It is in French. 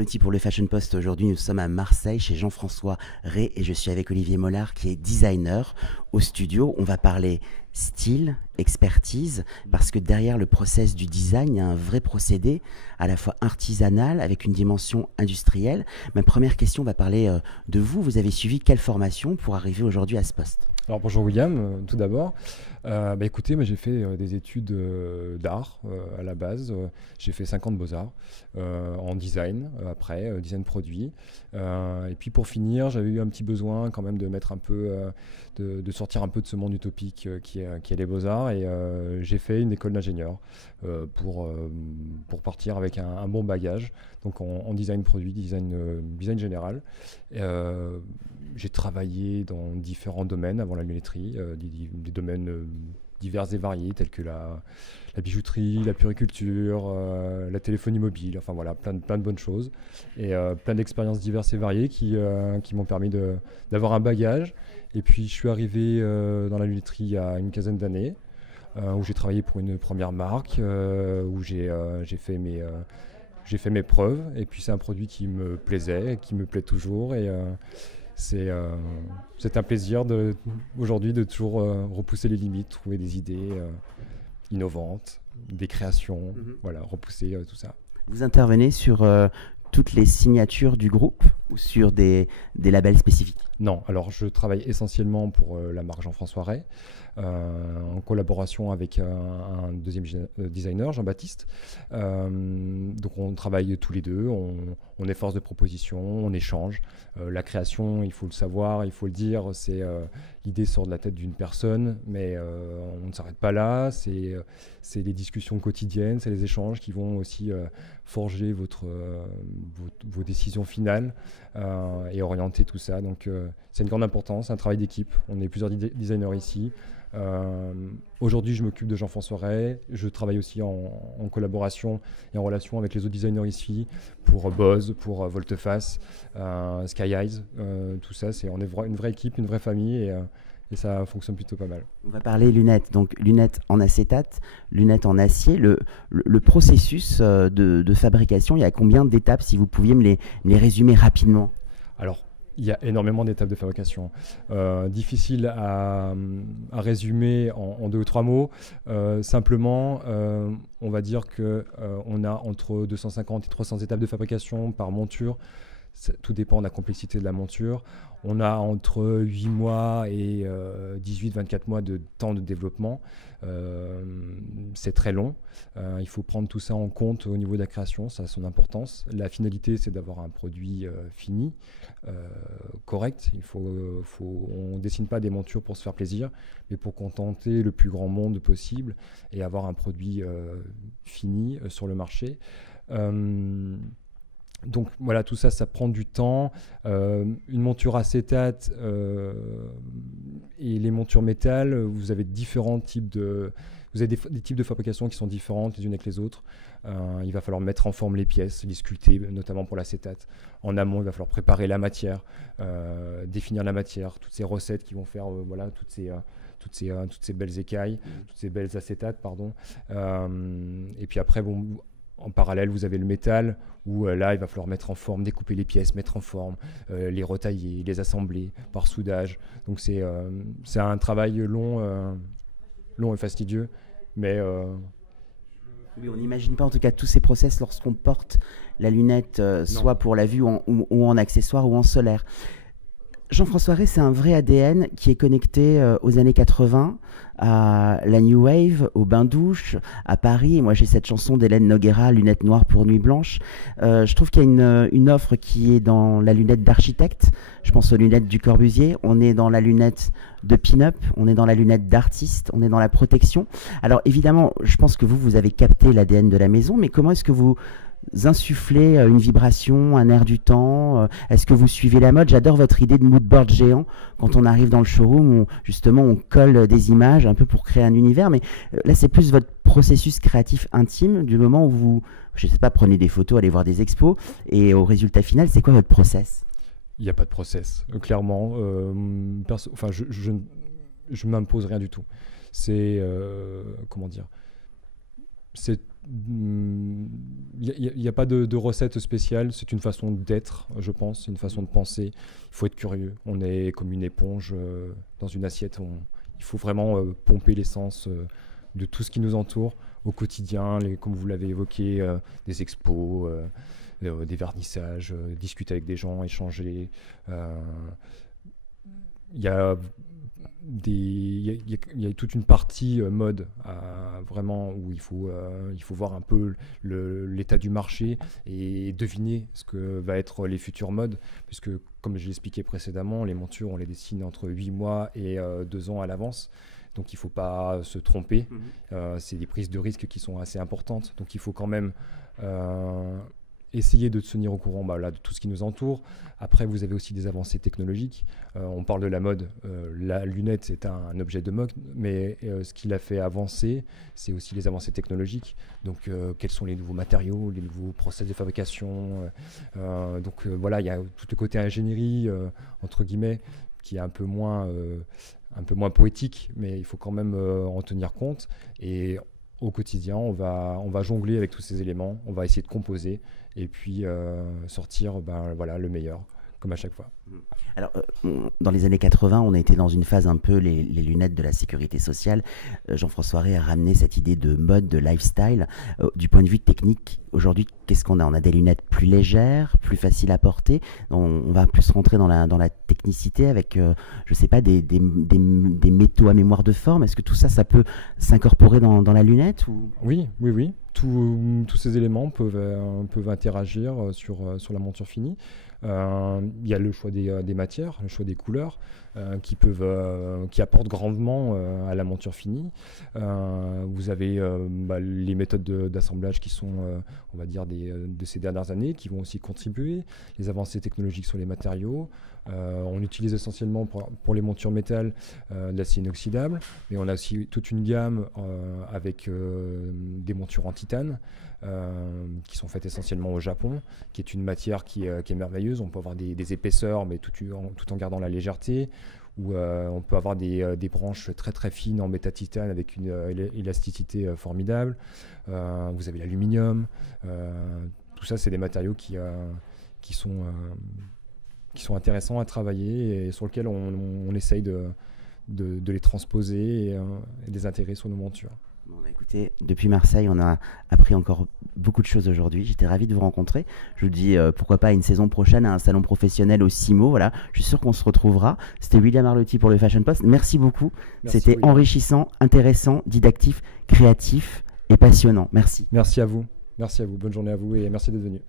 Carlotti pour le Fashion Post. Aujourd'hui, nous sommes à Marseille chez Jean-François Ray et je suis avec Olivier Mollard qui est designer au studio. On va parler style, expertise, parce que derrière le process du design, il y a un vrai procédé à la fois artisanal avec une dimension industrielle. Ma première question va parler de vous. Vous avez suivi quelle formation pour arriver aujourd'hui à ce poste? Alors bonjour William, tout d'abord. Écoutez, j'ai fait des études d'art à la base. J'ai fait 5 ans de beaux-arts en design, après design produit. Et puis pour finir, j'avais eu un petit besoin quand même de mettre un peu, de sortir un peu de ce monde utopique qui est les beaux-arts. Et j'ai fait une école d'ingénieur pour partir avec un bon bagage. Donc en design produit, design général. J'ai travaillé dans différents domaines avant la lunetterie, des domaines divers et variés tels que la bijouterie, la puériculture, la téléphonie mobile, enfin voilà, plein de bonnes choses et plein d'expériences diverses et variées qui m'ont permis d'avoir un bagage. Et puis je suis arrivé dans la lunetterie il y a une quinzaine d'années où j'ai travaillé pour une première marque, où j'ai fait mes preuves et puis c'est un produit qui me plaisait, qui me plaît toujours et c'est un plaisir aujourd'hui de toujours repousser les limites, trouver des idées innovantes, des créations, voilà, repousser tout ça. Vous intervenez sur toutes les signatures du groupe ou sur des labels spécifiques? Non, alors je travaille essentiellement pour la marque Jean-François Ray, en collaboration avec un deuxième designer, Jean-Baptiste. Donc on travaille tous les deux, on est force de proposition, on échange. La création, il faut le savoir, il faut le dire, l'idée sort de la tête d'une personne, mais on ne s'arrête pas là. C'est les discussions quotidiennes, c'est les échanges qui vont aussi forger vos décisions finales et orienter tout ça. Donc c'est une grande importance, c'est un travail d'équipe. On est plusieurs designers ici. Aujourd'hui, je m'occupe de Jean-François Ray. Je travaille aussi en collaboration et en relation avec les autres designers ici pour Boz, pour Volteface, Sky Eyes. Tout ça, on est une vraie équipe, une vraie famille et ça fonctionne plutôt pas mal. On va parler lunettes. Donc lunettes en acétate, lunettes en acier. Le processus de fabrication, il y a combien d'étapes, si vous pouviez me les résumer rapidement? Alors, il y a énormément d'étapes de fabrication. Difficile à résumer en 2 ou 3 mots. Simplement, on va dire qu'on a entre 250 et 300 étapes de fabrication par monture. Tout dépend de la complexité de la monture. On a entre 8 mois et 18-24 mois de temps de développement. C'est très long. Il faut prendre tout ça en compte au niveau de la création, ça a son importance. La finalité, c'est d'avoir un produit fini, correct. On ne dessine pas des montures pour se faire plaisir, mais pour contenter le plus grand monde possible et avoir un produit fini sur le marché. Donc voilà, tout ça, ça prend du temps. Une monture acétate et les montures métal, vous avez des types de fabrication qui sont différentes les unes avec les autres. Il va falloir mettre en forme les pièces, les sculpter, notamment pour l'acétate. En amont, il va falloir préparer la matière, définir la matière, toutes ces recettes qui vont faire toutes ces belles écailles, toutes ces belles acétates, pardon. Et puis après, en parallèle, vous avez le métal où là, il va falloir mettre en forme, découper les pièces, mettre en forme, les retailler, les assembler par soudage. Donc c'est un travail long et fastidieux, mais oui, on n'imagine pas en tout cas tous ces process lorsqu'on porte la lunette, soit pour la vue ou en accessoire ou en solaire. Jean-François Ray, c'est un vrai ADN qui est connecté aux années 80, à la New Wave, au bain-douche, à Paris. Et moi, j'ai cette chanson d'Hélène Noguera, Lunettes noires pour nuit blanche. Je trouve qu'il y a une offre qui est dans la lunette d'architecte. Je pense aux lunettes du Corbusier. On est dans la lunette de pin-up. On est dans la lunette d'artiste. On est dans la protection. Alors, évidemment, je pense que vous avez capté l'ADN de la maison. Mais comment est-ce que vous insuffler une vibration, un air du temps? Est-ce que vous suivez la mode? J'adore votre idée de moodboard géant quand on arrive dans le showroom où justement on colle des images un peu pour créer un univers, mais là c'est plus votre processus créatif intime du moment où vous, je sais pas, prenez des photos, allez voir des expos et au résultat final, c'est quoi votre process? Il n'y a pas de process, clairement. Je m'impose rien du tout. C'est comment dire? C'est il n'y a pas de recette spéciale, c'est une façon d'être, je pense, c'est une façon de penser. Il faut être curieux. On est comme une éponge dans une assiette. Il faut vraiment pomper l'essence de tout ce qui nous entoure au quotidien, comme vous l'avez évoqué, des expos, des vernissages, discuter avec des gens, échanger. Il y a toute une partie mode vraiment où il faut voir un peu l'état du marché et deviner ce que va être les futures modes, puisque comme je l'expliquais précédemment, les montures on les dessine entre 8 mois et 2 ans à l'avance, donc il ne faut pas se tromper. C'est des prises de risques qui sont assez importantes, donc il faut quand même essayer de se tenir au courant de tout ce qui nous entoure. Après, vous avez aussi des avancées technologiques. On parle de la mode. La lunette, c'est un objet de mode, mais ce qui l'a fait avancer, c'est aussi les avancées technologiques. Donc, quels sont les nouveaux matériaux, les nouveaux process de fabrication. Voilà, il y a tout le côté ingénierie, entre guillemets, qui est un peu moins poétique, mais il faut quand même en tenir compte. Et au quotidien, on va jongler avec tous ces éléments, on va essayer de composer et puis sortir le meilleur, comme à chaque fois. Alors, dans les années 80, on a été dans une phase un peu les lunettes de la sécurité sociale. Jean-François Rey a ramené cette idée de mode, de lifestyle. Du point de vue technique, aujourd'hui, qu'est-ce qu'on a? On a des lunettes plus légères, plus faciles à porter. On va plus rentrer dans la technicité avec, je sais pas, des métaux à mémoire de forme. Est-ce que tout ça, ça peut s'incorporer dans la lunette ou... Oui. Tous ces éléments peuvent interagir sur la monture finie. Il y a le choix des matières, le choix des couleurs qui apportent grandement à la monture finie. Vous avez les méthodes d'assemblage qui sont, on va dire, de ces dernières années, qui vont aussi contribuer. Les avancées technologiques sur les matériaux. On utilise essentiellement pour les montures métal de l'acier inoxydable, mais on a aussi toute une gamme avec des montures en titane qui sont faites essentiellement au Japon, qui est une matière qui est merveilleuse. On peut avoir des épaisseurs, mais tout en gardant la légèreté. Ou on peut avoir des branches très très fines en métatitane avec une élasticité formidable. Vous avez l'aluminium. Tout ça, c'est des matériaux qui sont intéressants à travailler et sur lesquels on essaye de les transposer et de les intégrer sur nos montures. Bon, écoutez, depuis Marseille, on a appris encore beaucoup de choses aujourd'hui. J'étais ravi de vous rencontrer. Je vous dis pourquoi pas une saison prochaine à un salon professionnel au CIMO. Voilà, je suis sûr qu'on se retrouvera. C'était William Arlotti pour le Fashion Post. Merci beaucoup. C'était enrichissant, intéressant, didactif, créatif et passionnant. Merci. Merci à vous. Bonne journée à vous et merci d'être venu.